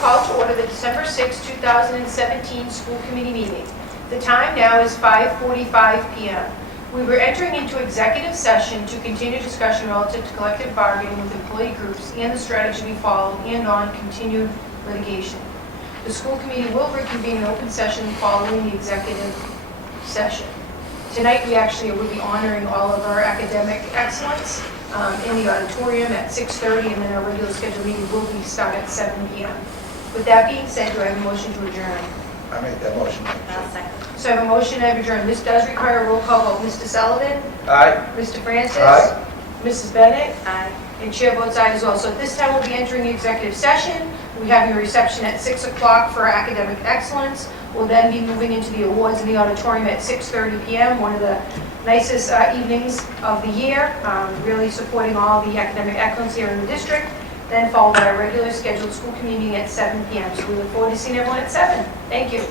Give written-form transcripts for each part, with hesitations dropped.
call to order the December 6, 2017 school committee meeting. The time now is 5:45 p.m. We were entering into executive session to continue discussion relative to collective bargaining with employee groups and the strategy we followed and on continued litigation. The school committee will reconvene an open session following the executive session. Tonight we actually will be honoring all of our academic excellence in the auditorium at 6:30, and then our regular scheduled meeting will start at 7 p.m. With that being said, do I have a motion to adjourn? I make that motion. I'll second. So I have a motion, I have adjourned. This does require a roll call vote. Mr. Sullivan? Aye. Mr. Francis? Aye. Mrs. Bennett? Aye. And chair votes aye as well. So at this time, we'll be entering the executive session. We're having a reception at 6 o'clock for academic excellence. We'll then be moving into the awards in the auditorium at 6:30 p.m., one of the nicest evenings of the year, really supporting all the academic excellence here in the district. Then followed by a regular scheduled school committee meeting at 7 p.m. So we look forward to seeing everyone at 7. Thank you.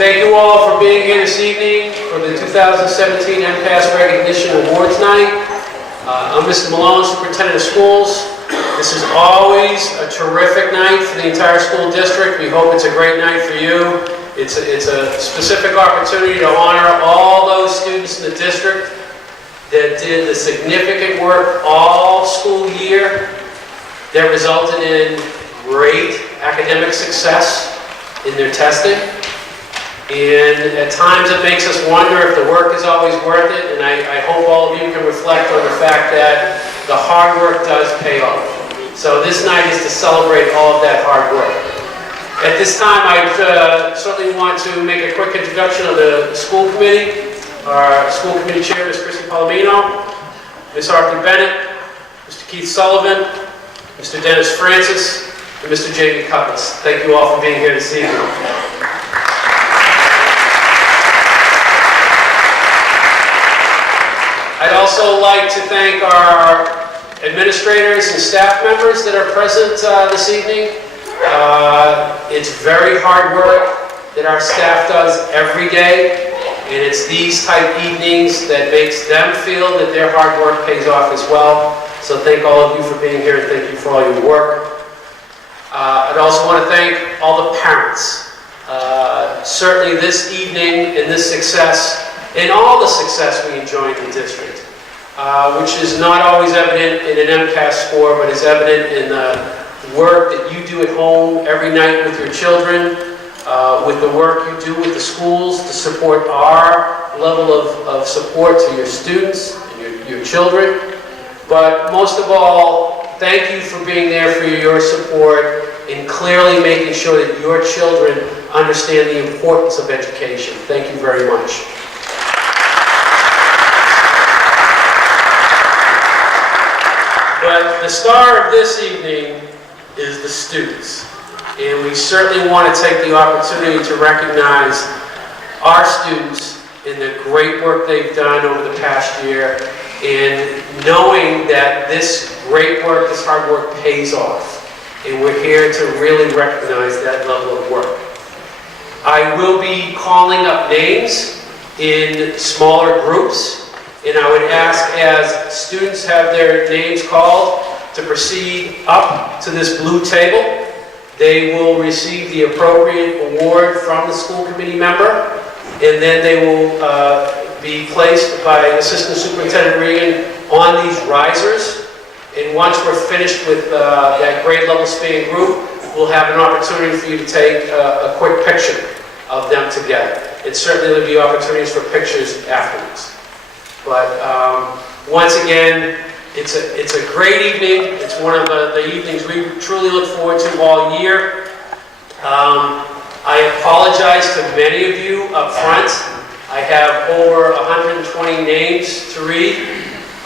Thank you all for being here this evening for the 2017 MCAS Recognition Awards Night. I'm Mr. Malone, Superintendent of Schools. This is always a terrific night for the entire school district. We hope it's a great night for you. It's a specific opportunity to honor all those students in the district that did the significant work all school year that resulted in great academic success in their testing. And at times it makes us wonder if the work is always worth it, and I hope all of you can reflect on the fact that the hard work does pay off. So this night is to celebrate all of that hard work. At this time, I certainly want to make a quick introduction of the school committee. Our school committee chair, Ms. Christy Palomino, Ms. Arthur Bennett, Mr. Keith Sullivan, Mr. Dennis Francis, and Mr. J.B. Cutlass. Thank you all for being here this evening. I'd also like to thank our administrators and staff members that are present this evening. It's very hard work that our staff does every day, and it's these type evenings that makes them feel that their hard work pays off as well. So thank all of you for being here, and thank you for all your work. I'd also want to thank all the parents. Certainly this evening and this success, and all the success we enjoy in the district, which is not always evident in an MCAS score, but is evident in the work that you do at home every night with your children, with the work you do with the schools to support our level of support to your students and your children. But most of all, thank you for being there for your support and clearly making sure that your children understand the importance of education. Thank you very much. But the star of this evening is the students. And we certainly want to take the opportunity to recognize our students and the great work they've done over the past year, and knowing that this great work, this hard work pays off. And we're here to really recognize that level of work. I will be calling up names in smaller groups. And I would ask, as students have their names called, to proceed up to this blue table. They will receive the appropriate award from the school committee member, and then they will be placed by Assistant Superintendent Regan on these risers. And once we're finished with that grade level span group, we'll have an opportunity for you to take a quick picture of them together. And certainly there'll be opportunities for pictures afterwards. But once again, it's a great evening. It's one of the evenings we truly look forward to all year. I apologize to many of you up front. I have over 120 names to read.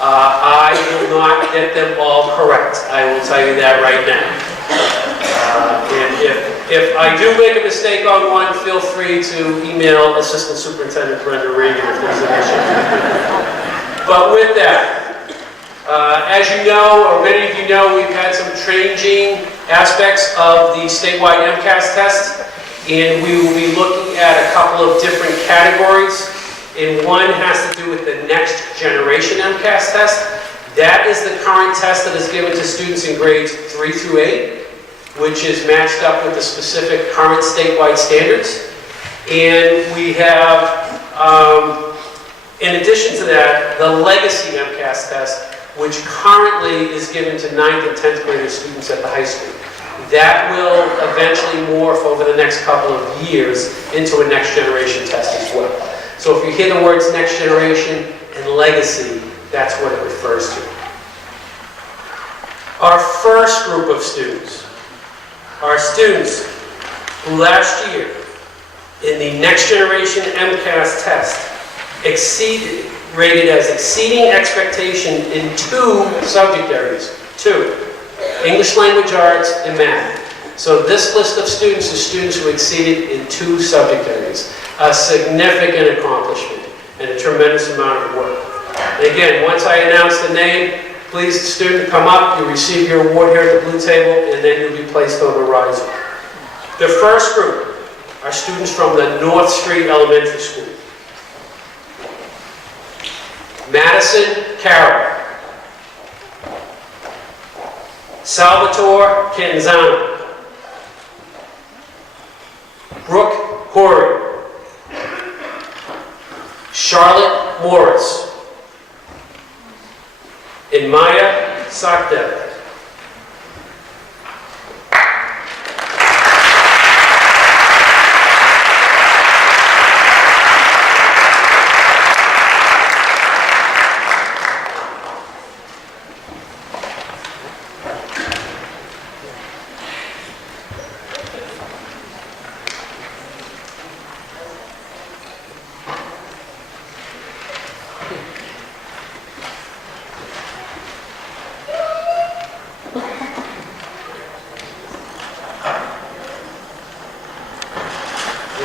I will not get them all correct. I will tell you that right now. And if I do make a mistake on one, feel free to email Assistant Superintendent Brenda Regan if there's an issue. But with that, as you know, or many of you know, we've had some changing aspects of the statewide MCAS test. And we will be looking at a couple of different categories. And one has to do with the next generation MCAS test. That is the current test that is given to students in grades 3 through 8, which is matched up with the specific current statewide standards. And we have, in addition to that, the legacy MCAS test, which currently is given to 9th and 10th grade students at the high school. That will eventually morph over the next couple of years into a next generation test as well. So if you hear the words next generation and legacy, that's what it refers to. Our first group of students are students who last year in the next generation MCAS test rated as exceeding expectation in 2 subject areas. 2. English language arts and math. So this list of students is students who exceeded in 2 subject areas. A significant accomplishment and a tremendous amount of work. And again, once I announce the name, please, the student, come up, you receive your award here at the blue table, and then you'll be placed on the riser. The first group are students from the North Street Elementary School. Madison Carroll. Salvatore Canzano. Brooke Horry. Charlotte Morris. And Maya Sakdev.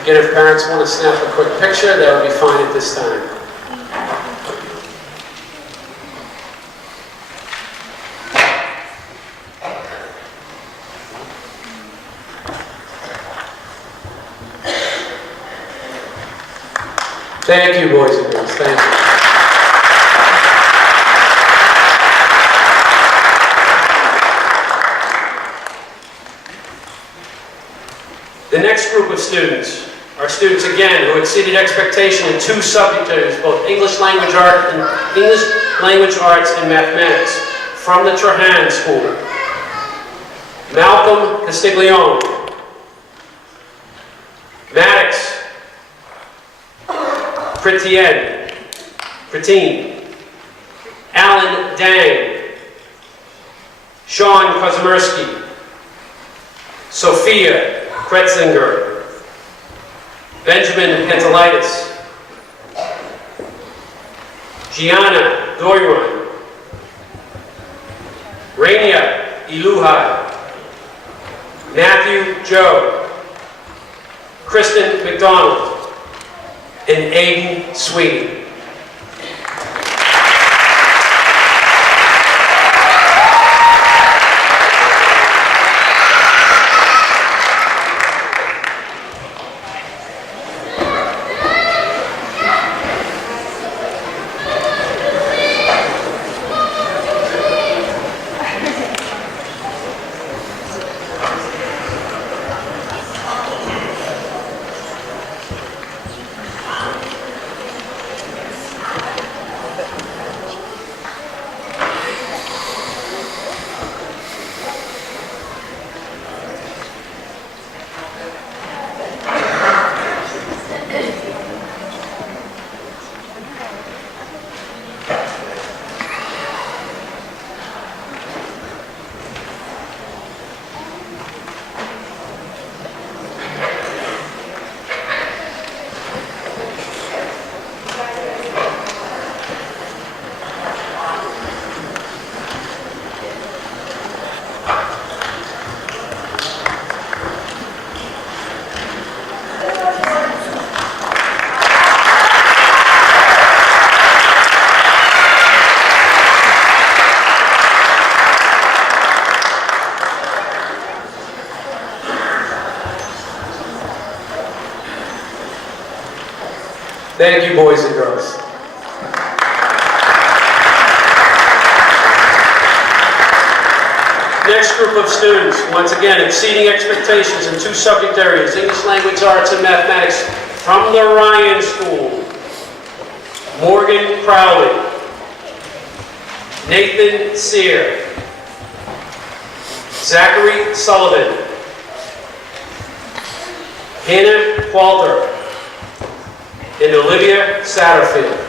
Again, if parents want to snap a quick picture, that would be fine at this time. Thank you, boys and girls. Thank you. The next group of students are students, again, who exceeded expectation in 2 subject areas, both English language arts and mathematics, from the Trahan School. Malcolm Castiglione. Maddox Pritine. Alan Dang. Sean Kozymerski. Sophia Kretzinger. Benjamin Pentelitis. Gianna Doiron. Rainia Iluhai. Matthew Joe. Kristen McDonald. And Aiden Sweeney. Thank you, boys and girls. Next group of students, once again, exceeding expectations in 2 subject areas, English language arts and mathematics, from the Ryan School. Morgan Crowley, Nathan Sear, Zachary Sullivan, Hannah Walter, and Olivia Satterfield.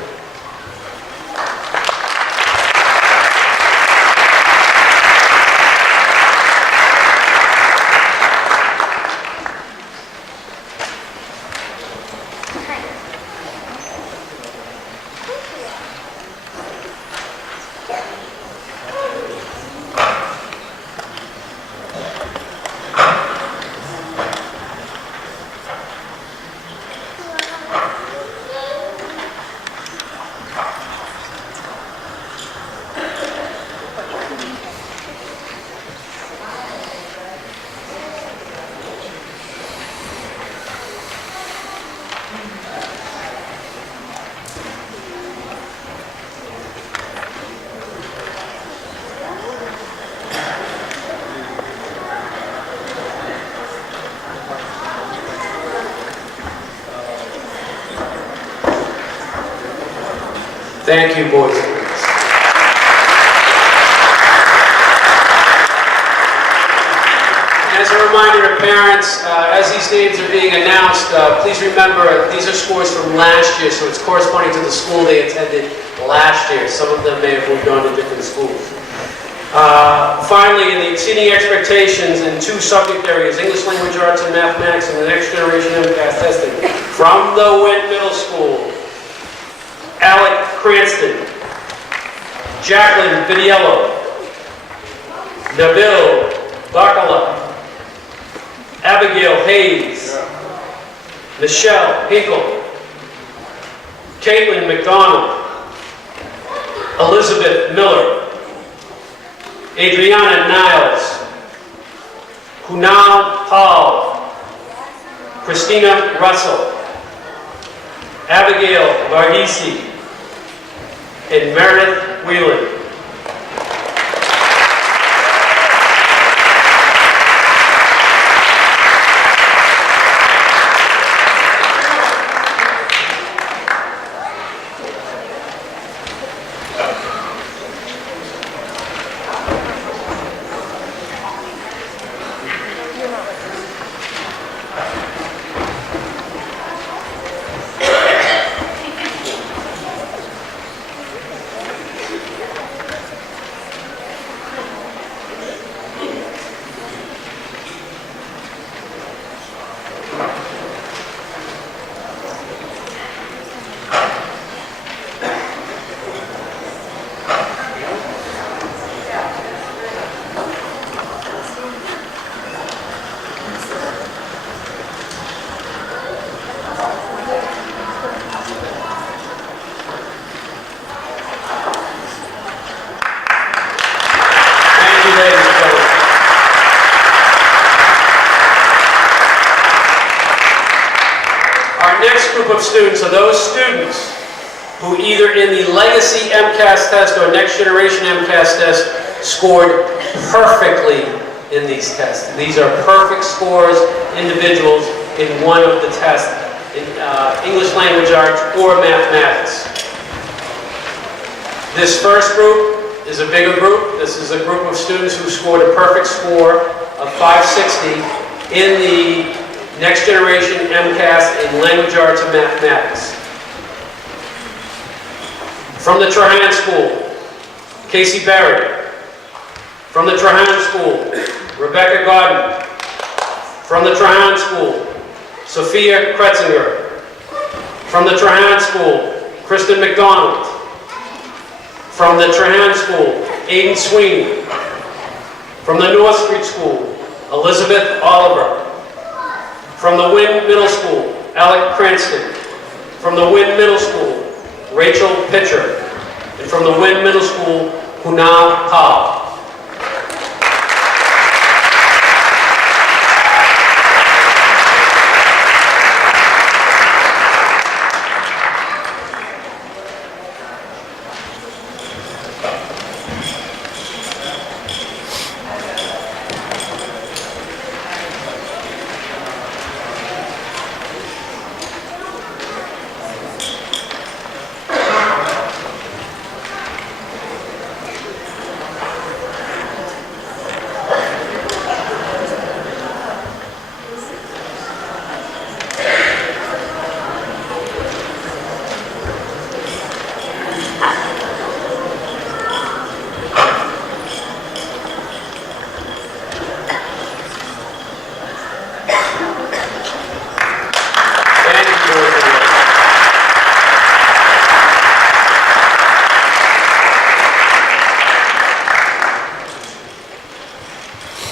Thank you, boys and girls. As a reminder to parents, as these names are being announced, please remember these are scores from last year, so it's corresponding to the school they attended last year. Some of them may have moved on to different schools. Finally, in the exceeding expectations in 2 subject areas, English language arts and mathematics, and the next generation MCAS testing, from the Wynn Middle School, Alec Cranston, Jacqueline Viniello, Nabil Bacala, Abigail Hayes, Michelle Hinkle, Caitlin McDonald, Elizabeth Miller, Adriana Niles, Kunal Paul, Christina Russell, Abigail Varghese, and Meredith Whelan. Of students are those students who either in the legacy MCAS test or next generation MCAS test scored perfectly in these tests. These are perfect scores individuals in one of the tests, in English language arts or mathematics. This first group is a bigger group. This is a group of students who scored a perfect score of 560 in the next generation MCAS in language arts and mathematics. From the Trahan School, Casey Barrett. From the Trahan School, Rebecca Godden. From the Trahan School, Sophia Kretzinger. From the Trahan School, Kristen McDonald. From the Trahan School, Aiden Sweeney. From the North Street School, Elizabeth Oliver. From the Wynn Middle School, Alec Cranston. From the Wynn Middle School, Rachel Pitcher. And from the Wynn Middle School, Kunal Pal.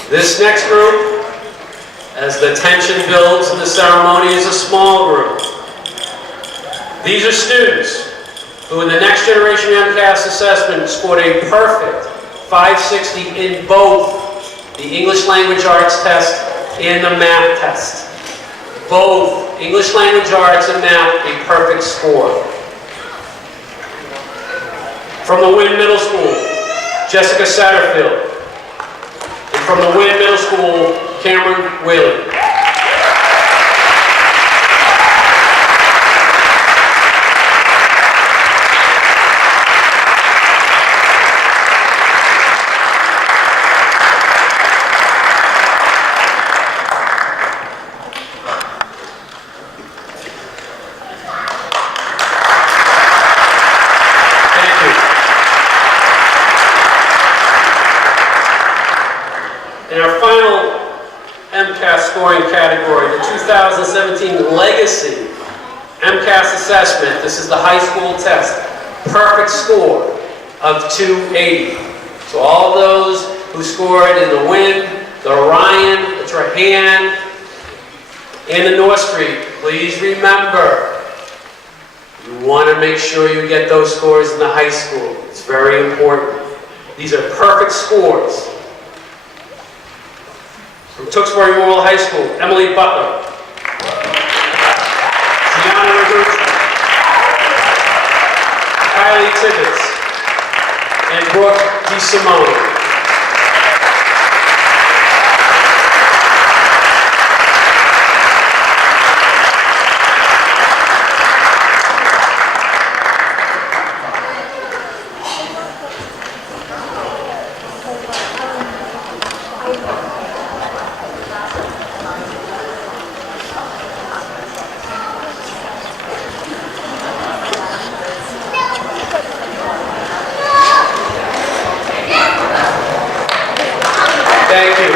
This next group, as the tension builds in the ceremony, is a small group. These are students who in the Next Generation MCAS assessment scored a perfect 560 in both the English Language Arts test and the math test. Both English Language Arts and math, a perfect score. From the Wynn Middle School, Jessica Satterfield. And from the Wynn Middle School, Cameron Whaley. In our final MCAS scoring category, the 2017 Legacy MCAS assessment, this is the high school test, perfect score of 280. So all those who scored in the Wynn, the Orion, the Trahan, and the North Street, please remember, you want to make sure you get those scores in the high school. It's very important. These are perfect scores. From Tewksbury Memorial High School, Emily Butler. Gianna Ragucci. Kylie Tibbetts. And Brooke DeSimone. Thank you.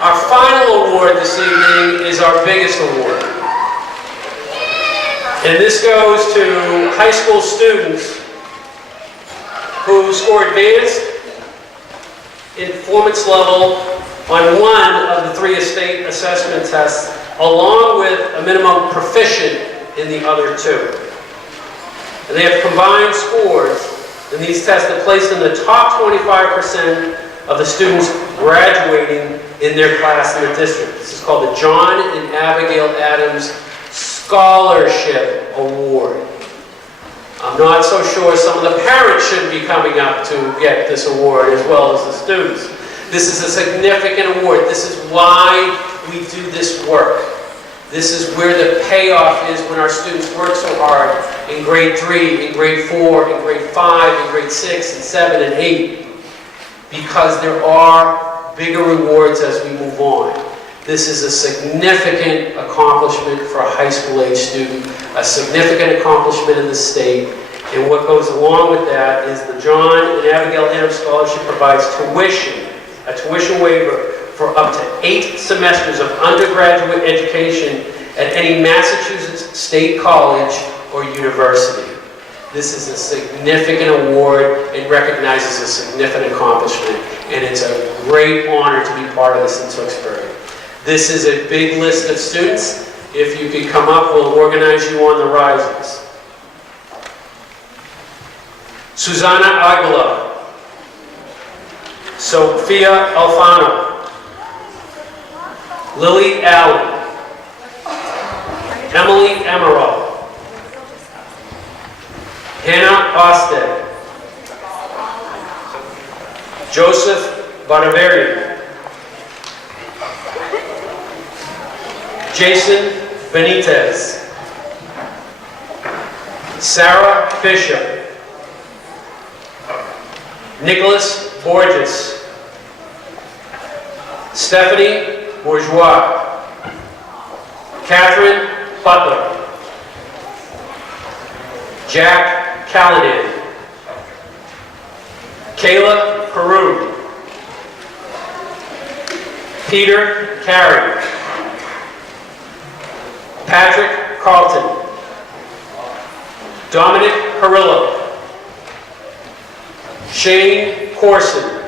Our final award this evening is our biggest award. And this goes to high school students who score advanced in performance level on one of the 3 state assessment tests, along with a minimum proficient in the other 2. And they have combined scores in these tests that placed in the top 25% of the students graduating in their class in the district. This is called the John and Abigail Adams Scholarship Award. I'm not so sure some of the parents should be coming up to get this award as well as the students. This is a significant award. This is why we do this work. This is where the payoff is when our students work so hard in grade 3, in grade 4, in grade 5, in grade 6, and 7, and 8. Because there are bigger rewards as we move on. This is a significant accomplishment for a high school age student, a significant accomplishment in the state. And what goes along with that is the John and Abigail Adams Scholarship provides tuition, a tuition waiver for up to 8 semesters of undergraduate education at any Massachusetts state college or university. This is a significant award and recognizes a significant accomplishment, and it's a great honor to be part of this in Tewksbury. This is a big list of students. If you could come up, we'll organize you on the risers. Susanna Aguilar, Sophia Alfano, Lily Allen, Emily Emerald, Hannah Osted, Joseph Badavarian, Jason Benitez, Sarah Bishop, Nicholas Borges, Stephanie Bourgeois, Catherine Butler, Jack Callanan, Kayla Peru, Peter Carey, Patrick Carlton, Dominic Perillo. Shane Corson.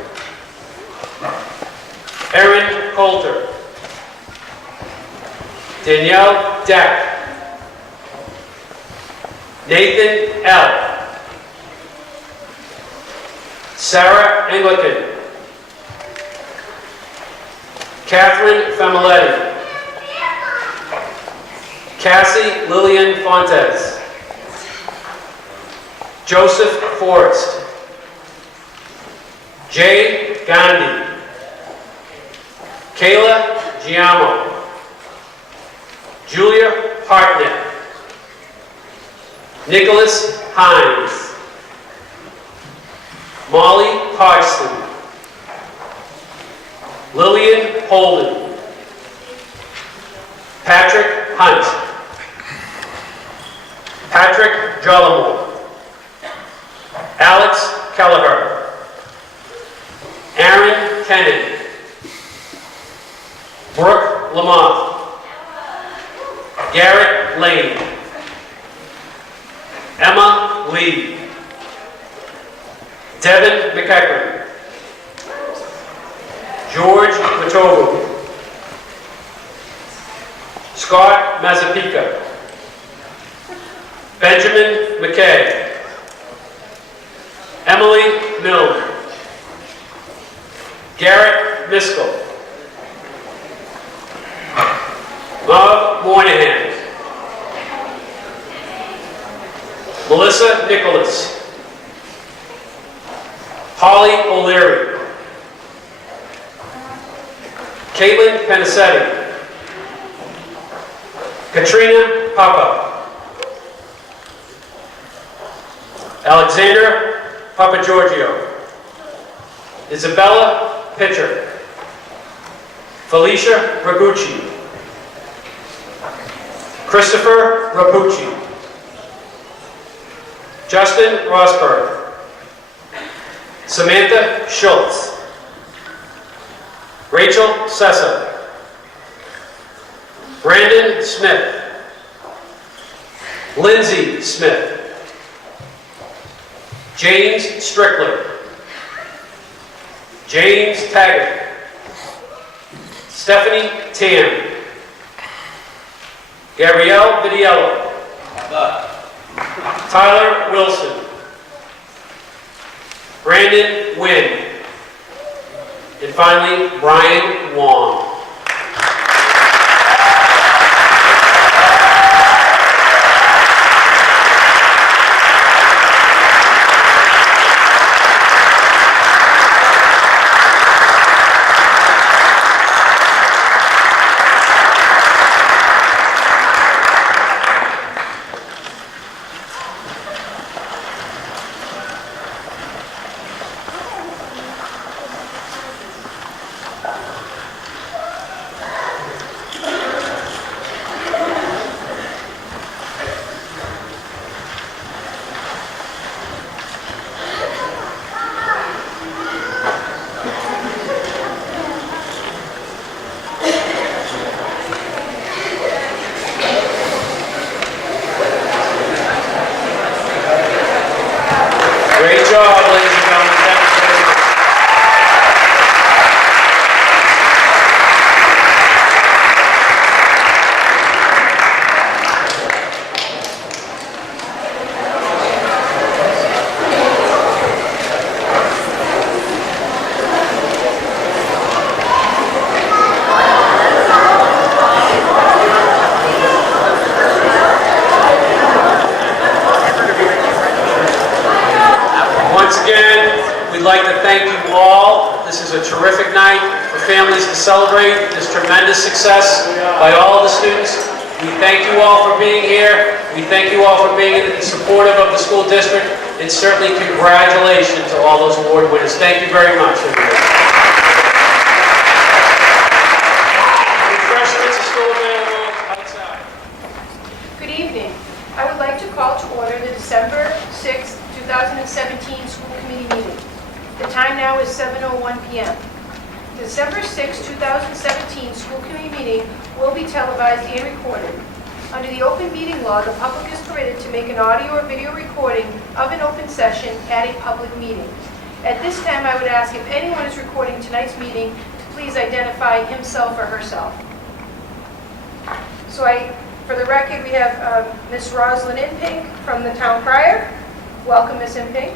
Erin Coulter. Danielle Deck. Nathan L. Sarah Anglican. Catherine Familetti. Cassie Lillian Fontes. Joseph Forrest. Jay Gandhi. Kayla Giamo. Julia Hartnett. Nicholas Hines. Molly Hodgson. Lillian Holden. Patrick Hunt. Patrick Jollimore. Alex Kelleher. Aaron Kennan. Brooke Lamont. Garrett Lane. Emma Lee. Devin McEachran. George Matovu. Scott Mazzapica. Benjamin McKay. Emily Milne. Garrett Miskell. Bob Moynihan. Melissa Nicholas. Holly O'Leary. Caitlin Penicetti. Katrina Papa. Alexander Papagiorgio. Isabella Pitcher. Felicia Ragucci. Christopher Rapucci. Justin Rosberg. Samantha Schultz. Rachel Sessa. Brandon Smith. Lindsay Smith. James Strickler. James Taggart. Stephanie Tam. Gabrielle Vidiello. Tyler Wilson. Brandon Wynn. And finally, Brian Wong. Great job, ladies and gentlemen. Thank you very much. Once again, we'd like to thank you all. This is a terrific night for families to celebrate this tremendous success by all of the students. We thank you all for being here. We thank you all for being supportive of the school district, and certainly congratulations to all those award winners. Thank you very much, everybody. Refreshments are still available outside. Good evening. I would like to call to order the December 6th, 2017 school committee meeting. The time now is 7:01 p.m. The December 6, 2017 school committee meeting will be televised and recorded. Under the open meeting law, the public is permitted to make an audio or video recording of an open session at a public meeting. At this time, I would ask if anyone is recording tonight's meeting to please identify himself or herself. So for the record, we have Ms. Rosalind Impink from the town crier. Welcome, Ms. Impink.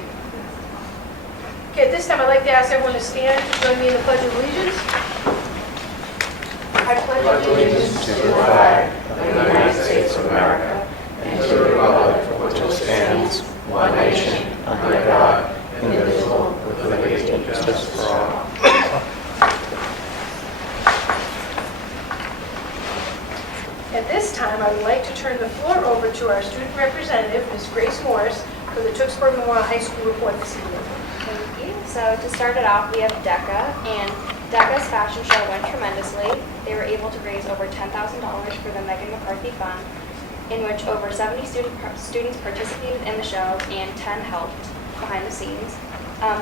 Okay, at this time, I'd like to ask everyone to stand to join me in the Pledge of Allegiance. I pledge allegiance to the flag of the United States of America and to the republic for which it stands, one nation, under God, indivisible, with liberty and justice for all. At this time, I would like to turn the floor over to our student representative, Ms. Grace Morris, for the Tewksbury Memorial High School report this evening. Thank you. So to start it off, we have DECA, and DECA's fashion show went tremendously. They were able to raise over $10,000 for the Megan McCarthy Fund, in which over 70 students participated in the show and 10 helped behind the scenes.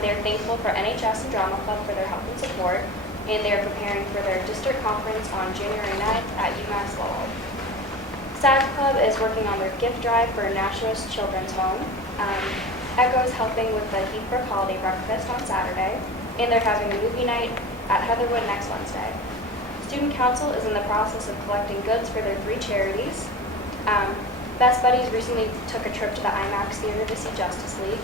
They're thankful for NHS and Drama Club for their help and support, and they're preparing for their district conference on January 9th at UMass Lowell. SAG Club is working on their gift drive for Nashua Children's Home. Echo is helping with the Heathbrook Holiday Breakfast on Saturday, and they're having a movie night at Heatherwood next Wednesday. Student Council is in the process of collecting goods for their 3 charities. Best Buddies recently took a trip to the IMAX Theater to see Justice League,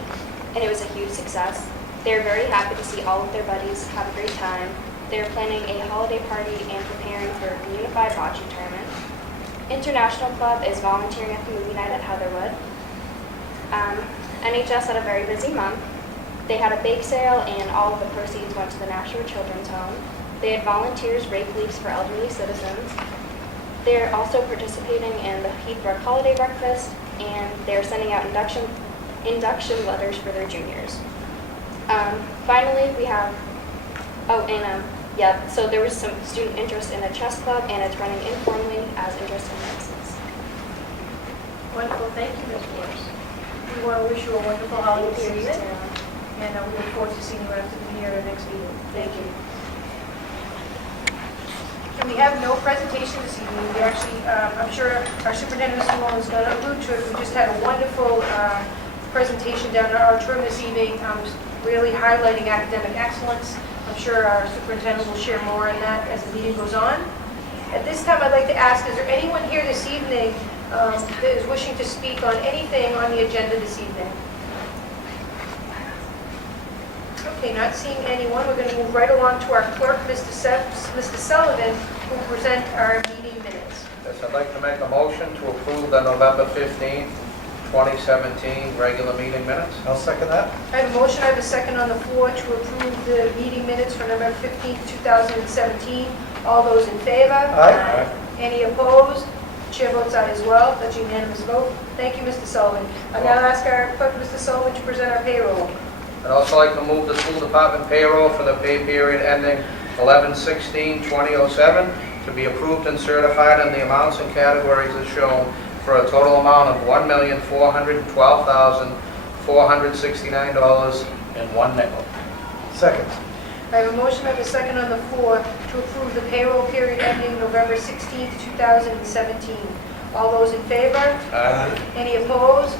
and it was a huge success. They're very happy to see all of their buddies have a great time. They're planning a holiday party and preparing for a unified bocce tournament. International Club is volunteering at the movie night at Heatherwood. NHS had a very busy month. They had a bake sale and all of the proceeds went to the Nashua Children's Home. They had volunteers rake leaves for elderly citizens. They're also participating in the Heathbrook Holiday Breakfast, and they're sending out induction letters for their juniors. Finally, we have, so there was some student interest in the chess club, and it's running informally as interest in medicines. Wonderful. Thank you, Ms. Morris. We want to wish you a wonderful holiday season, and we look forward to seeing you after the year at next meeting. Thank you. And we have no presentation this evening. We actually, I'm sure our superintendent, Mr. Malone, is going to allude to it. We just had a wonderful presentation down at our term this evening, really highlighting academic excellence. I'm sure our superintendent will share more on that as the meeting goes on. At this time, I'd like to ask, is there anyone here this evening that is wishing to speak on anything on the agenda this evening? Okay, not seeing anyone. We're going to move right along to our clerk, Mr. Sullivan, who will present our meeting minutes. Yes, I'd like to make a motion to approve the November 15th, 2017 regular meeting minutes. I'll second that. I have a motion, I have a second on the floor to approve the meeting minutes for November 15th, 2017. All those in favor? Aye. Any opposed? Chair votes aye as well. That's a unanimous vote. Thank you, Mr. Sullivan. I'll now ask our clerk, Mr. Sullivan, to present our payroll. I'd also like to move the school department payroll for the pay period ending 11/16/2007 to be approved and certified in the amounts and categories as shown for a total amount of $1,412,469.01. Second. I have a motion, I have a second on the floor to approve the payroll period ending November 16th, 2017. All those in favor? Aye. Any opposed?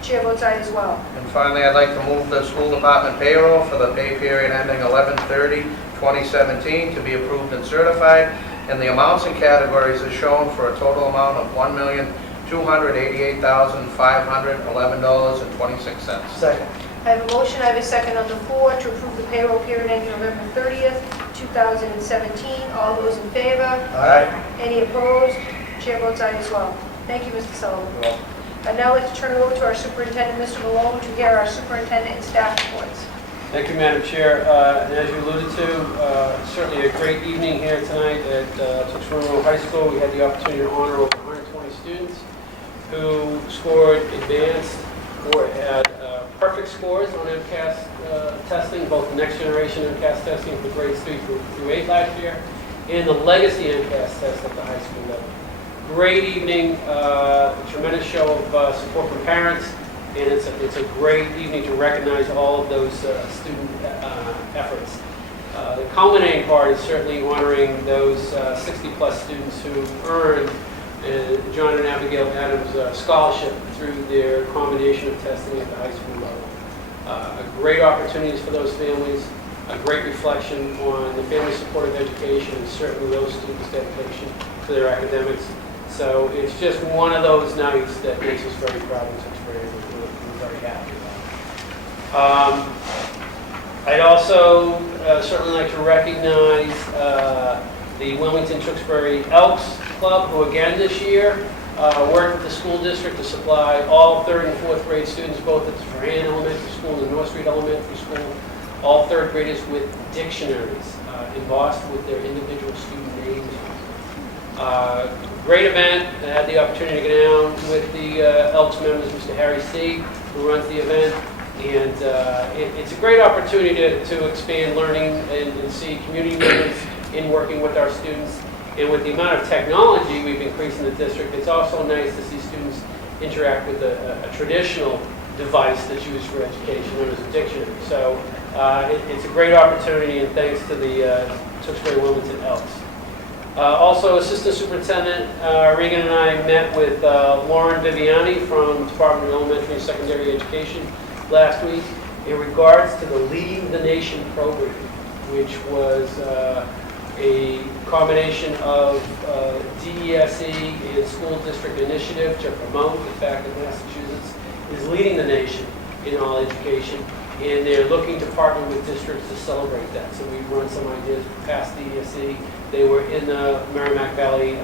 Chair votes aye as well. And finally, I'd like to move the school department payroll for the pay period ending 11/30/2017 to be approved and certified in the amounts and categories as shown for a total amount of $1,288,511.26. Second. I have a motion, I have a second on the floor to approve the payroll period ending November 30th, 2017. All those in favor? Aye. Any opposed? Chair votes aye as well. Thank you, Mr. Sullivan. I'd now like to turn it over to our superintendent, Mr. Malone, to hear our superintendent and staff reports. Thank you, Madam Chair. And as you alluded to, certainly a great evening here tonight at Tewksbury High School. We had the opportunity to honor over 120 students who scored advanced or had perfect scores on MCAS testing, both the next generation MCAS testing for grades 3 through 8 last year, and the legacy MCAS test at the high school level. Great evening, a tremendous show of support from parents, and it's a great evening to recognize all of those student efforts. The culminating part is certainly honoring those 60-plus students who earned and John and Abigail Adams Scholarship through their combination of testing at the high school level. Great opportunities for those families, a great reflection on the family supportive education and certainly those students' dedication to their academics. So it's just one of those nights that makes us very proud in Tewksbury. We're very happy about it. I'd also certainly like to recognize the Wilmington Tewksbury Elks Club, who again this year worked with the school district to supply all 3rd and 4th grade students, both at the Verhan Elementary School and the North Street Elementary School, all 3rd graders with dictionaries embossed with their individual student names. Great event. I had the opportunity to go down with the Elks members, Mr. Harry C., who runs the event. And it's a great opportunity to expand learning and see community members in working with our students. And with the amount of technology we've increased in the district, it's also nice to see students interact with a traditional device that's used for education, known as a dictionary. So it's a great opportunity, and thanks to the Tewksbury Wilmington Elks. Also, Assistant Superintendent Regan and I met with Lauren Viviani from Department of Elementary and Secondary Education last week in regards to the Leading the Nation program, which was a combination of DESE and school district initiative to promote the fact that Massachusetts is leading the nation in all education, and they're looking to partner with districts to celebrate that. So we've run some ideas past DESE. They were in the Merrimack Valley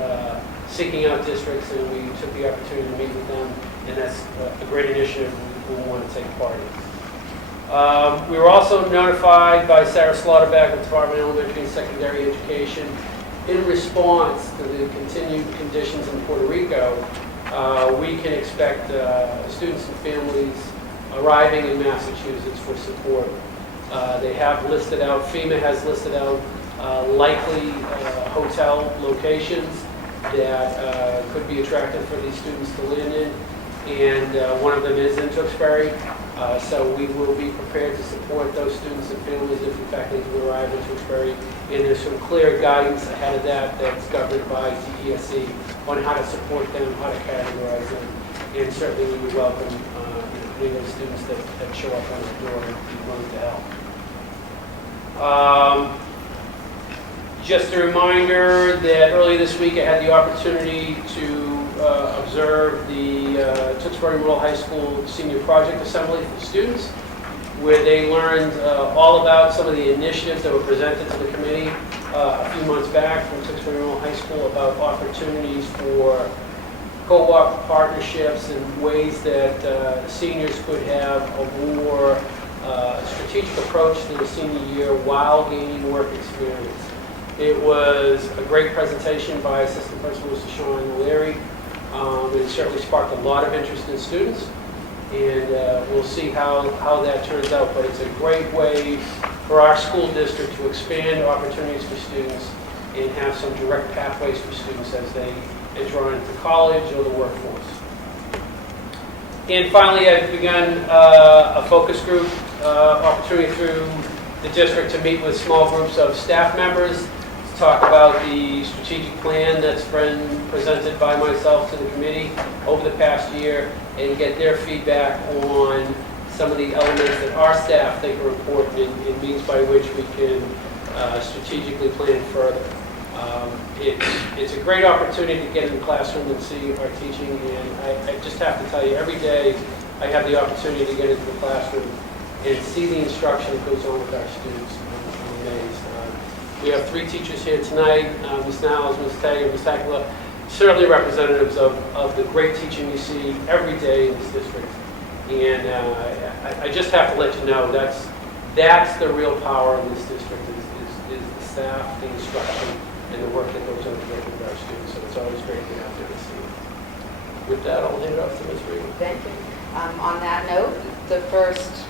seeking out districts, and we took the opportunity to meet with them, and that's a great initiative we want to take part in. We were also notified by Sarah Slaughterback of the Department of Elementary and Secondary Education in response to the continued conditions in Puerto Rico. We can expect students and families arriving in Massachusetts for support. They have listed out, FEMA has listed out likely hotel locations that could be attractive for these students to land in, and one of them is in Tewksbury. So we will be prepared to support those students and families if in fact they do arrive in Tewksbury. And there's some clear guidance ahead of that that's governed by DESE on how to support them, how to categorize them. And certainly we would welcome any of those students that show up on the door and be willing to help. Just a reminder that earlier this week I had the opportunity to observe the Tewksbury Middle High School Senior Project Assembly for students, where they learned all about some of the initiatives that were presented to the committee a few months back from Tewksbury Middle High School about opportunities for co-op partnerships and ways that seniors could have a more strategic approach to the senior year while gaining work experience. It was a great presentation by Assistant Principal Mr. Sean O'Leary. It certainly sparked a lot of interest in students, and we'll see how that turns out. But it's a great way for our school district to expand opportunities for students and have some direct pathways for students as they enter on into college or the workforce. And finally, I've begun a focus group opportunity through the district to meet with small groups of staff members, talk about the strategic plan that's been presented by myself to the committee over the past year and get their feedback on some of the elements that our staff think are important and means by which we can strategically plan further. It's a great opportunity to get in the classroom and see our teaching, and I just have to tell you, every day I have the opportunity to get into the classroom and see the instruction that goes on with our students. I'm amazed. We have 3 teachers here tonight, Ms. Niles, Ms. Taggart, Ms. Takala, certainly representatives of the great teaching we see every day in this district. And I just have to let you know that's the real power in this district is the staff, the instruction, and the work that goes on together with our students. So it's always great to have them to see. With that, I'll hand it off to Ms. Regan. Thank you. On that note, the first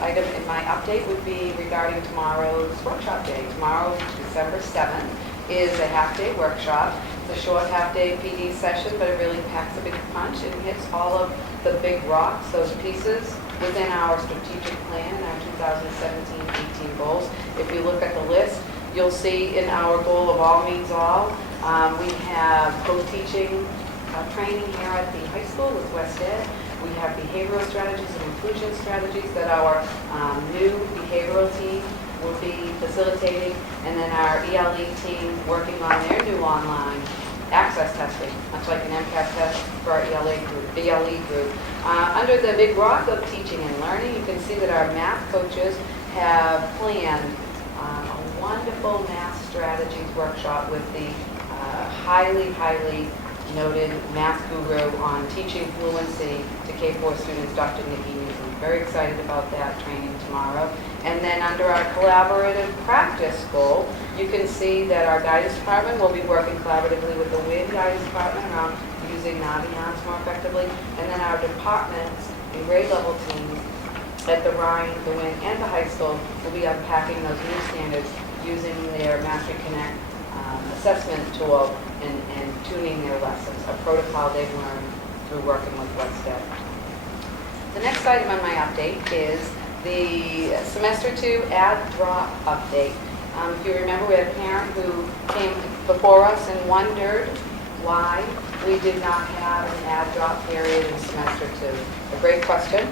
item in my update would be regarding tomorrow's workshop day. Tomorrow, December 7th, is a half-day workshop. It's a short half-day PD session, but it really packs a big punch and hits all of the big rocks, those pieces within our strategic plan, our 2017-18 goals. If you look at the list, you'll see in our goal of all means all, We have co-teaching training here at the high school with West Ed. We have behavioral strategies and inclusion strategies that our new behavioral team will be facilitating, and then our ELE team working on their new online access testing, much like an MCAT test for our ELE group. Under the big rock of teaching and learning, you can see that our math coaches have planned a wonderful math strategies workshop with the highly noted math guru on teaching fluency to K-4 students, Dr. Nikki Newton. Very excited about that training tomorrow. And then under our collaborative practice goal, you can see that our guidance department will be working collaboratively with the WIN guidance department around using Naviance more effectively. And then our departments and grade level teams at the Rhine, the WIN, and the high school will be unpacking those new standards using their Mastery Connect assessment tool and tuning their lessons, a protocol they've learned through working with West Ed. The next item on my update is the Semester 2 add drop update. If you remember, we had a parent who came before us and wondered why we did not have an add drop period in Semester 2. A great question.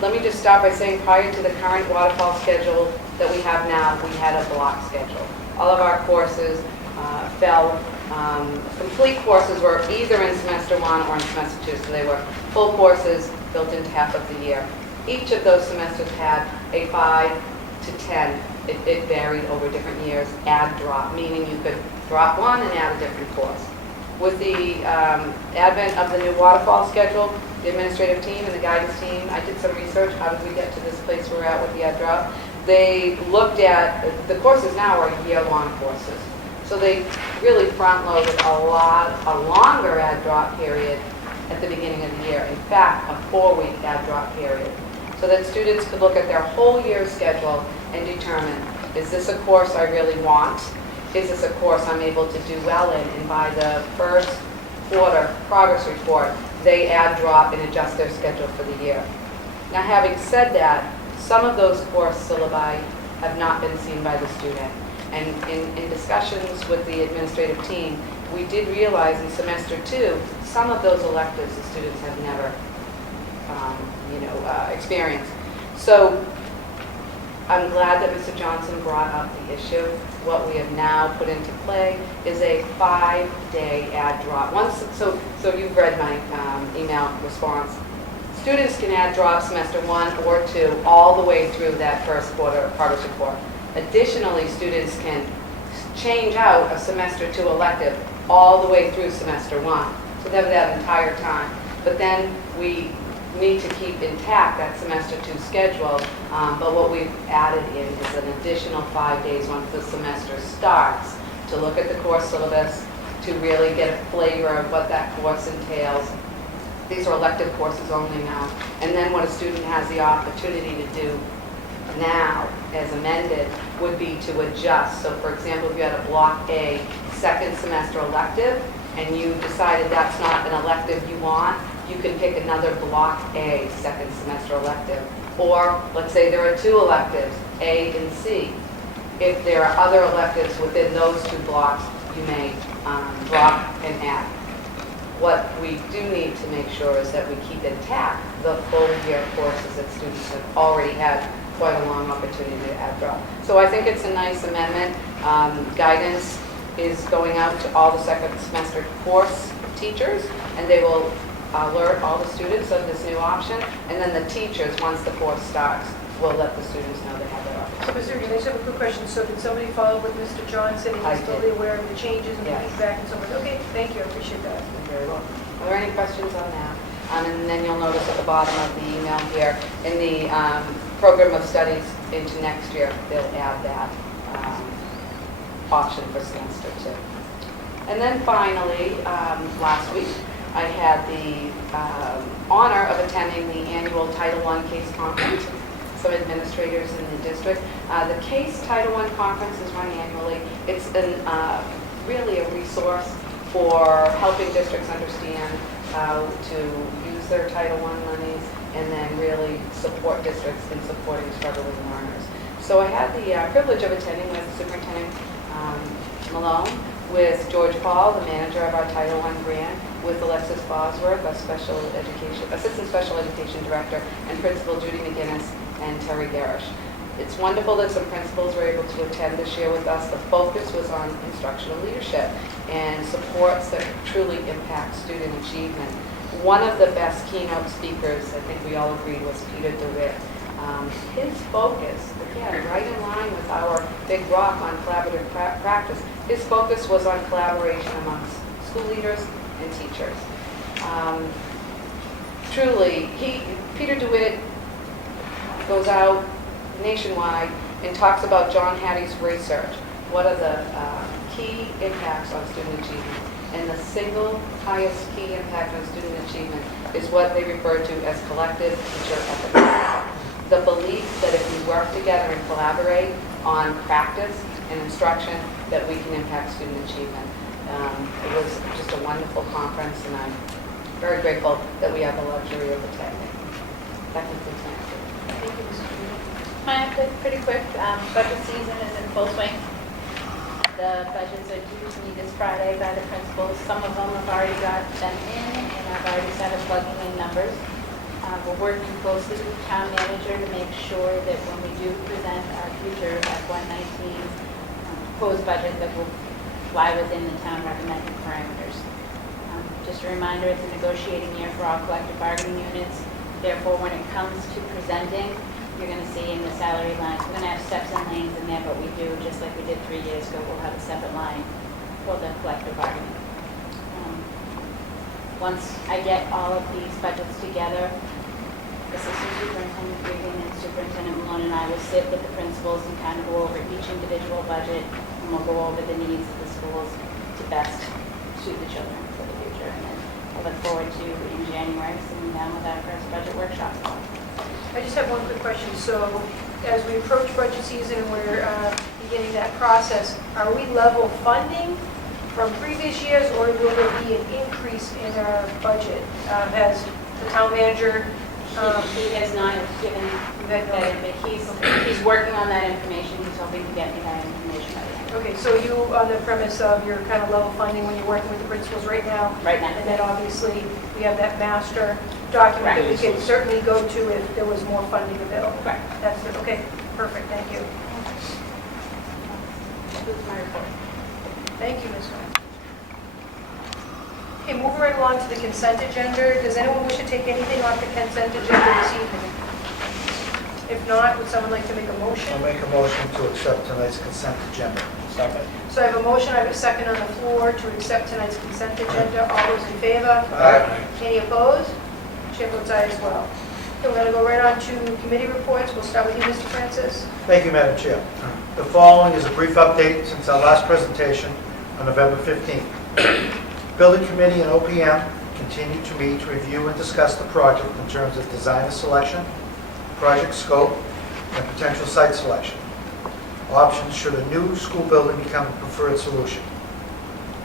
Let me just start by saying prior to the current waterfall schedule that we have now, we had a block schedule. All of our courses complete courses were either in Semester 1 or in Semester 2, so they were full courses built into half of the year. Each of those semesters had a 5 to 10, it varied over different years, add drop, meaning you could drop one and add a different course. With the advent of the new waterfall schedule, the administrative team and the guidance team, I did some research, how did we get to this place we're at with the add drop? They looked at, the courses now are year-long courses. So they really front-loaded a longer add drop period at the beginning of the year. In fact, a 4-week add drop period. So that students could look at their whole year's schedule and determine, is this a course I really want? Is this a course I'm able to do well in? And by the first quarter progress report, they add drop and adjust their schedule for the year. Now, having said that, some of those course syllabi have not been seen by the student. And in discussions with the administrative team, we did realize in Semester 2, some of those electives the students have never experienced. So I'm glad that Mr. Johnson brought up the issue. What we have now put into play is a 5-day add drop. So you've read my email response. Students can add drop Semester 1 or 2 all the way through that first quarter of progress report. Additionally, students can change out a Semester 2 elective all the way through Semester 1. So they have that entire time. But then we need to keep intact that Semester 2 schedule. But what we've added in is an additional 5 days once the semester starts to look at the course syllabus, to really get a flavor of what that course entails. These are elective courses only now. And then what a student has the opportunity to do now, as amended, would be to adjust. So for example, if you had a Block A second semester elective and you decided that's not an elective you want, you can pick another Block A second semester elective. Or let's say there are 2 electives, A and C. If there are other electives within those 2 blocks, you may drop and add. What we do need to make sure is that we keep intact the full year courses that students have already had quite a long opportunity to add drop. So I think it's a nice amendment. Guidance is going out to all the second semester course teachers, and they will alert all the students of this new option. And then the teachers, once the course starts, will let the students know they have that option. So, Mr. Reed, I just have a quick question. So did somebody follow up with Mr. Johnson? I He's did. totally aware of the changes and the Yes. feedback and so forth? Okay, thank you, I appreciate that. You're very welcome. Are there any questions on that? And then you'll notice at the bottom of the email here, in the program of studies into next year, they'll add that option for semester 2. And then finally, last week, I had the honor of attending the annual Title I Case Conference. Some administrators in the district. The CASE Title I Conference is run annually. It's really a resource for helping districts understand how to use their Title I monies and then really support districts in supporting struggling learners. So I had the privilege of attending with Superintendent Malone, with George Paul, the manager of our Title I grant, with Alexis Bosworth, our Assistant Special Education Director, and Principal Judy McGinnis and Terry Garish. It's wonderful that some principals were able to attend this year with us. The focus was on instructional leadership and supports that truly impact student achievement. One of the best keynote speakers, I think we all agreed, was Peter DeWitt. His focus, again, right in line with our big rock on collaborative practice, his focus was on collaboration amongst school leaders and teachers. Truly, Peter DeWitt goes out nationwide and talks about John Hattie's research. What are the key impacts on student achievement? And the single highest key impact on student achievement is what they refer to as collective teacher efficacy. The belief that if we work together and collaborate on practice and instruction, that we can impact student achievement. It was just a wonderful conference, and I'm very grateful that we have the luxury of attending. That concludes my update. Thank you, Mrs. Judy. My update, pretty quick. Budget season is in full swing. The budgets are due to me this Friday by the principals. Some of them have already got them in, and I've already started plugging in numbers. We're working closely with the town manager to make sure that when we do present our future FY19 proposed budget, that will fly within the town recommended parameters. Just a reminder, it's a negotiating year for all collective bargaining units. Therefore, when it comes to presenting, you're going to see in the salary lines, we're going to have steps and lanes in there, but we do, just like we did 3 years ago, we'll have a separate line for the collective bargaining. Once I get all of these budgets together, Assistant Superintendent Regan and Superintendent Malone and I will sit with the principals and kind of go over each individual budget, and we'll go over the needs of the schools to best suit the children for the future. And then I look forward to, in January, sitting down with our first budget workshop. I just have one quick question. So as we approach budget season and we're beginning that process, are we level funding from previous years, or will there be an increase in our budget? Has the town manager... He has not given that, but he's working on that information. He's hoping to get me that information by the end. Okay, so you, on the premise of your kind of level funding when you're working with the principals right now? Right now. And then obviously, we have that master document that we can certainly go to if there was more funding available. Correct. That's it, okay, perfect, thank you. That's my report. Thank you, Ms. Ryan. Okay, moving right along to the consent agenda. Does anyone wish to take anything off the consent agenda this evening? If not, would someone like to make a motion? I'll make a motion to accept tonight's consent agenda. Second. So I have a motion, I have a second on the floor to accept tonight's consent agenda. All those in favor? Aye. Any opposed? Chair votes aye as well. Okay, we're going to go right on to committee reports. We'll start with you, Mr. Francis. Thank you, Madam Chair. The following is a brief update since our last presentation on November 15th. Building Committee and OPM continue to meet to review and discuss the project in terms of designer selection, project scope, and potential site selection. Options should a new school building become a preferred solution.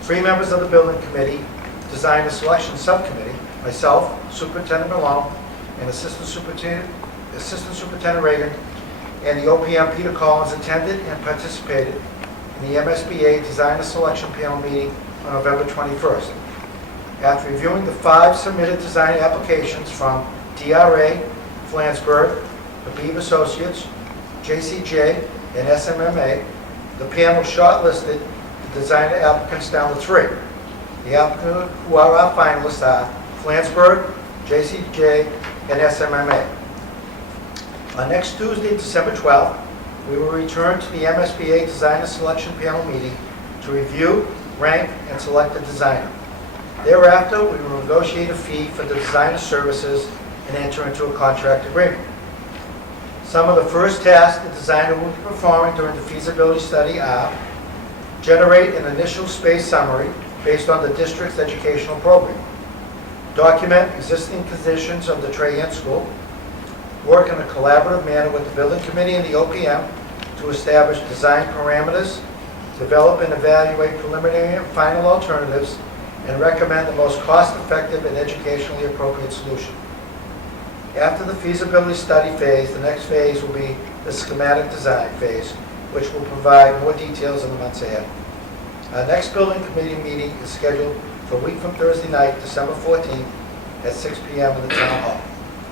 3 members of the Building Committee, Designer Selection Subcommittee, myself, Superintendent Malone, and Assistant Superintendent Reagan, and the OPM Peter Collins attended and participated in the MSBA Designer Selection Panel meeting on November 21st. After reviewing the 5 submitted design applications from DRA, Flansburgh, Habib Associates, JCJ, and SMMA, the panel shortlisted the designer applicants down to 3. The applicants who are our finalists are Flansburgh, JCJ, and SMMA. On next Tuesday, December 12th, we will return to the MSBA Designer Selection Panel meeting to review, rank, and select a designer. Thereafter, we will negotiate a fee for the designer services and enter into a contract agreement. Some of the first tasks the designer will be performing during the feasibility study are: generate an initial space summary based on the district's educational program, document existing conditions of the Trahan School, work in a collaborative manner with the Building Committee and the OPM to establish design parameters, develop and evaluate preliminary and final alternatives, and recommend the most cost-effective and educationally appropriate solution. After the feasibility study phase, the next phase will be the schematic design phase, which will provide more details in the months ahead. Our next building committee meeting is scheduled for a week from Thursday night, December 14th, at 6 p.m. in the town hall.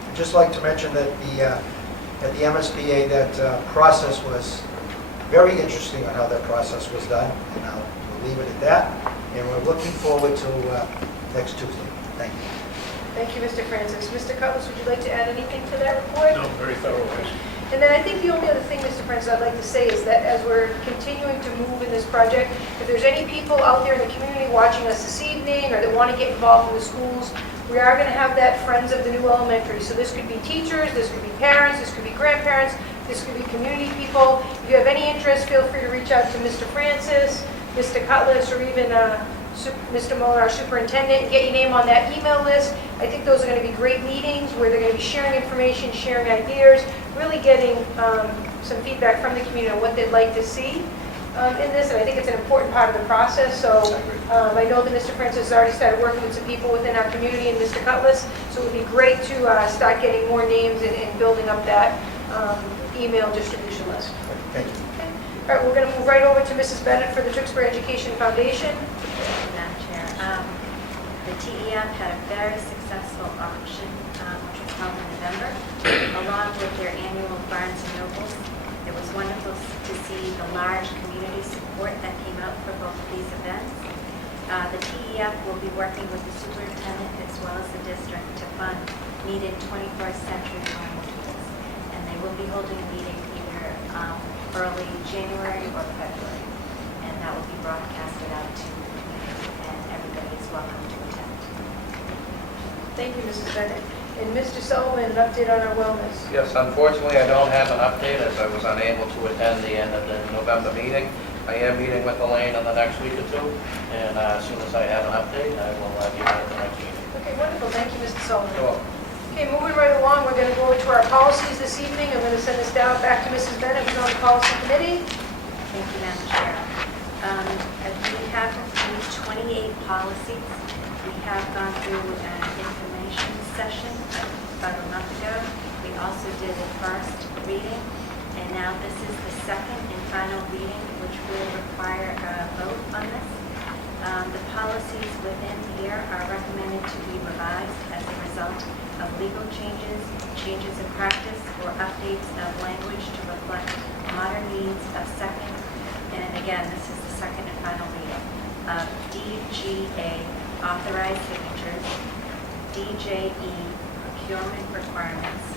I'd just like to mention that at the MSBA, that process was very interesting on how that process was done, and we'll leave it at that. And we're looking forward to next Tuesday. Thank you. Thank you, Mr. Francis. Mr. Cutlass, would you like to add anything to that report? No, very thorough. And then I think the only other thing, Mr. Francis, I'd like to say is that as we're continuing to move in this project, if there's any people out there in the community watching us this evening or that want to get involved in the schools, we are going to have that Friends of the New Elementary. So this could be teachers, this could be parents, this could be grandparents, this could be community people. If you have any interest, feel free to reach out to Mr. Francis, Mr. Cutlass, or even Mr. Muller, our superintendent, and get your name on that email list. I think those are going to be great meetings where they're going to be sharing information, sharing ideas, really getting some feedback from the community on what they'd like to see in this, and I think it's an important part of the process. So I know that Mr. Francis has already started working with some people within our community and Mr. Cutlass, so it would be great to start getting more names and building up that email distribution list. Thank you. Okay. All right, we're going to move right over to Mrs. Bennett for the Tewksbury Education Foundation. Madam Chair, the TEF had a very successful auction, which was held in November, along with their annual Barnes and Nobles. It was wonderful to see the large community support that came out for both of these events. The TEF will be working with the superintendent as well as the district to fund needed 21st century learning tools. And they will be holding a meeting either early January or February. And that will be broadcasted out to the community, and everybody is welcome to attend. Thank you, Mrs. Bennett. And Mr. Sullivan, an update on our wellness. Yes, unfortunately, I don't have an update as I was unable to attend the end of the November meeting. I am meeting with Elaine in the next week or two, and as soon as I have an update, I will give it at the next meeting. Okay, wonderful. Thank you, Mr. Sullivan. You're welcome. Okay, moving right along, we're going to go to our policies this evening. I'm going to send this down back to Mrs. Bennett, who's on the policy committee. Thank you, Madam Chair. We have reviewed 28 policies. We have gone through an information session about a month ago. We also did a first reading, and now this is the second and final reading, which will require a vote on this. The policies within here are recommended to be revised as a result of legal changes, changes in practice, or updates of language to reflect modern needs of second, and again, this is the second and final reading, of DGA, authorized signatures, DJE, procurement requirements,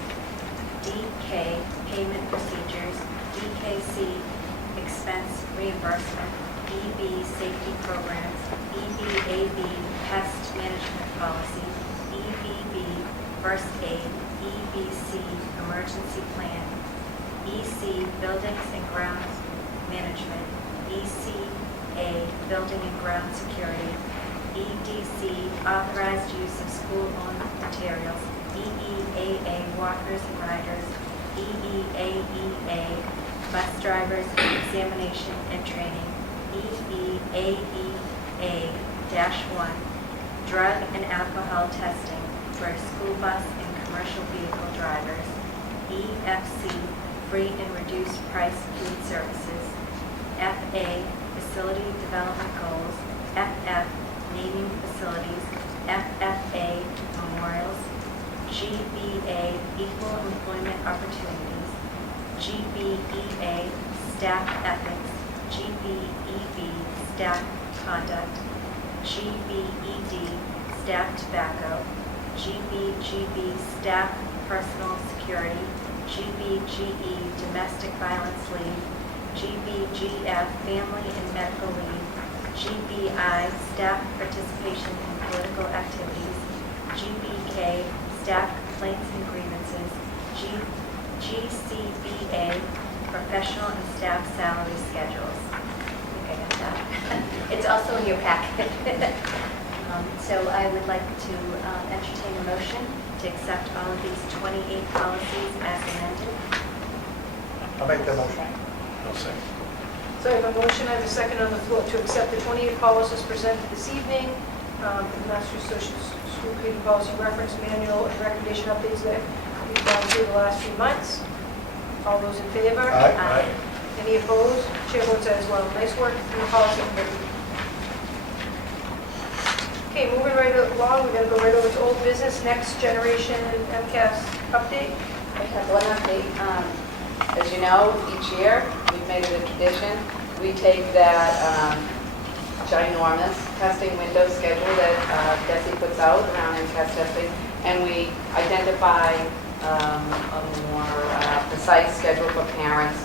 DK, payment procedures, DKC, expense reimbursement, EB, safety programs, EBAB, pest management policy, EBB, first aid, EBC, emergency plan, EC, buildings and grounds management, ECA, building and ground security, EDC, authorized use of school-owned materials, EEAA, walkers and riders, EEAEA, bus drivers, examination and training, EEAEA-1, drug and alcohol testing for school bus and commercial vehicle drivers, EFC, free and reduced price food services, FA, facility development goals, FF, naming facilities, FFA, memorials, GBA, equal employment opportunities, GBEA, staff ethics, GBEB, staff conduct, GBED, staff tobacco, GBGB, staff personal security, GBGE, domestic violence leave, GBGF, family and medical leave, GBI, staff participation in political activities, GBK, staff complaints and grievances, GCBA, professional and staff salary schedules. I think I got that. It's also in your packet. So I would like to entertain a motion to accept all of these 28 policies as amended. I'll make the motion. No second. So I have a motion, I have a second on the floor to accept the 28 policies presented this evening, the Massachusetts School Committee Policy Reference Manual and recommendation updates that we've gone through the last few months. All those in favor? Aye. Aye. Any opposed? Chair votes aye as well. Nice work from the policy committee. Okay, moving right along, we're going to go right over to old business, next generation MCAS update. I have one update. As you know, each year, we've made it a tradition. We take that ginormous testing window schedule that DESI puts out around MCAS testing, and we identify a more precise schedule for parents.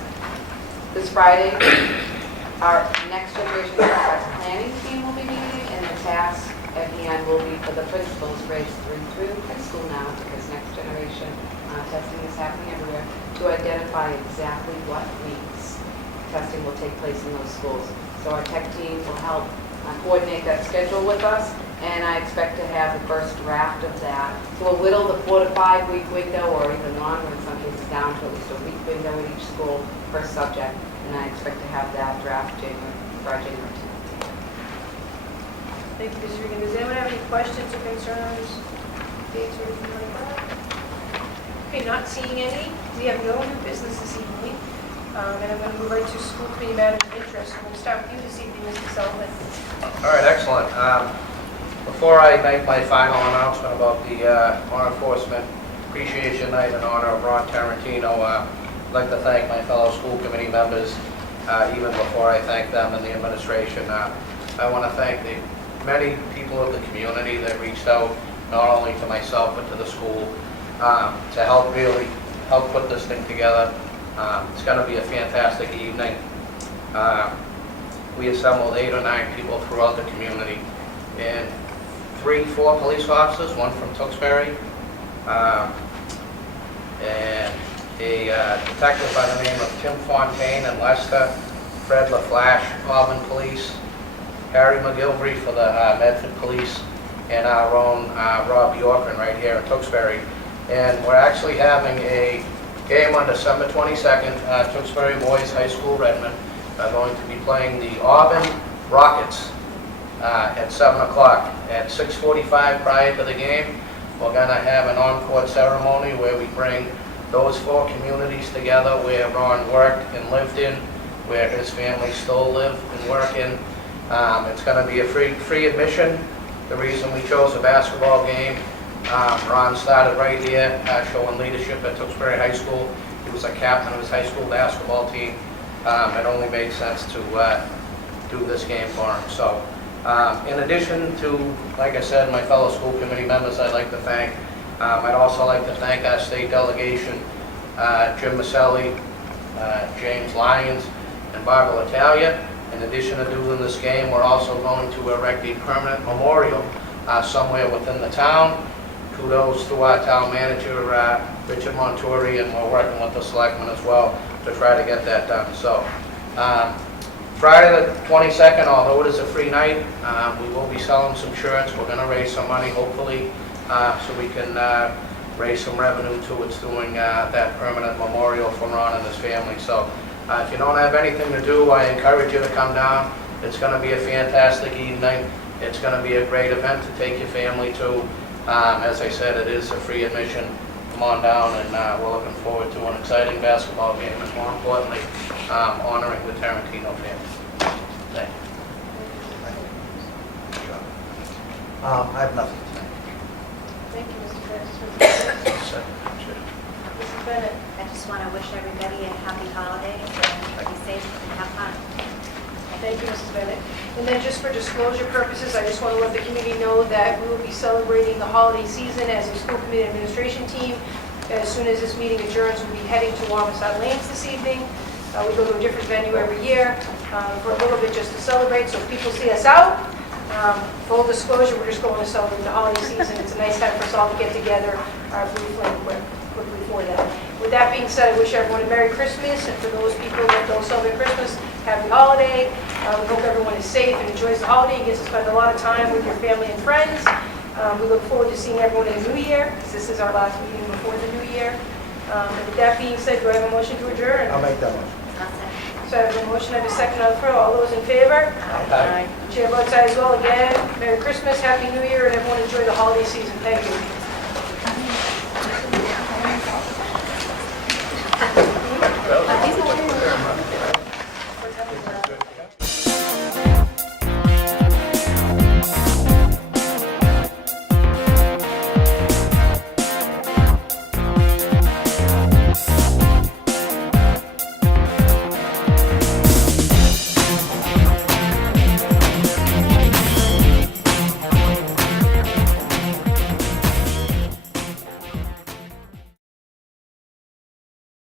This Friday, our next generation MCAS planning team will be meeting, and the task at hand will be for the principals grades 3 through high school now, because next generation testing is happening everywhere, to identify exactly what weeks testing will take place in those schools. So our tech team will help coordinate that schedule with us, and I expect to have the first draft of that. So we'll whittle the 4 to 5 week window, or even longer in some cases, down to at least a week window at each school per subject, and I expect to have that draft for our January 10th. Thank you, Mrs. Regan. Does anyone have any questions or concerns, dates or anything like that? Okay, not seeing any. We have no new business this evening. And I'm going to move right to school committee matters of interest. We'll start with you this evening, Mr. Sullivan. All right, excellent. Before I make my final announcement about the Law Enforcement Appreciation Night in honor of Ron Tarantino, I'd like to thank my fellow school committee members, even before I thank them and the administration. I want to thank the many people of the community that reached out, not only to myself, but to the school, to help put this thing together. It's going to be a fantastic evening. We assembled 8 or 9 people throughout the community, and 3-4 police officers, one from Tewksbury, and a detective by the name of Tim Fontaine in Leicester, Fred LaFlash, Auburn Police, Harry McGilvery for the Medford Police, and our own Rob Yorkman right here in Tewksbury. And we're actually having a game on December 22nd. Tewksbury Boys High School, Redmond, are going to be playing the Auburn Rockets at 7 o'clock. At 6:45 prior to the game, we're going to have an on-court ceremony where we bring those 4 communities together where Ron worked and lived in, where his family still live and work in. It's going to be a free admission. The reason we chose a basketball game, Ron started right here showing leadership at Tewksbury High School. He was a captain of his high school basketball team. It only made sense to do this game for him. So in addition to, like I said, my fellow school committee members I'd like to thank, I'd also like to thank our state delegation, Jim Maselli, James Lyons, and Barbara Italia. In addition to doing this game, we're also going to erect a permanent memorial somewhere within the town. Kudos to our town manager, Richard Montori, and we're working with the selectmen as well to try to get that done. So Friday the 22nd, although it is a free night, we will be selling some shirts. We're going to raise some money, hopefully, so we can raise some revenue towards doing that permanent memorial for Ron and his family. So if you don't have anything to do, I encourage you to come down. It's going to be a fantastic evening. It's going to be a great event to take your family to. As I said, it is a free admission. Come on down, and we're looking forward to an exciting basketball game, and more importantly, honoring the Tarantino family. Thank you. I have nothing tonight. Thank you, Mr. Pettis. Mrs. Bennett. I just want to wish everybody a happy holidays and be safe and have fun. Thank you, Mrs. Bennett. And then just for disclosure purposes, I just want to let the community know that we will be celebrating the holiday season as a school committee administration team. As soon as this meeting adjourns, we'll be heading to Wamisat Lanes this evening. We go to a different venue every year for a little bit just to celebrate. So if people see us out, full disclosure, we're just going to celebrate the holiday season. It's a nice time for us all to get together briefly and quickly for that. With that being said, I wish everyone a Merry Christmas, and for those people that don't celebrate Christmas, happy holiday. We hope everyone is safe and enjoys the holiday and gets to spend a lot of time with your family and friends. We look forward to seeing everyone in the new year, because this is our last meeting before the new year. And with that being said, do I have a motion to adjourn? I'll make that motion. I'll second. So I have a motion, I have a second on the floor. All those in favor? Aye. Chair votes aye as well. Again, Merry Christmas, Happy New Year, and everyone enjoy the holiday season. Thank you.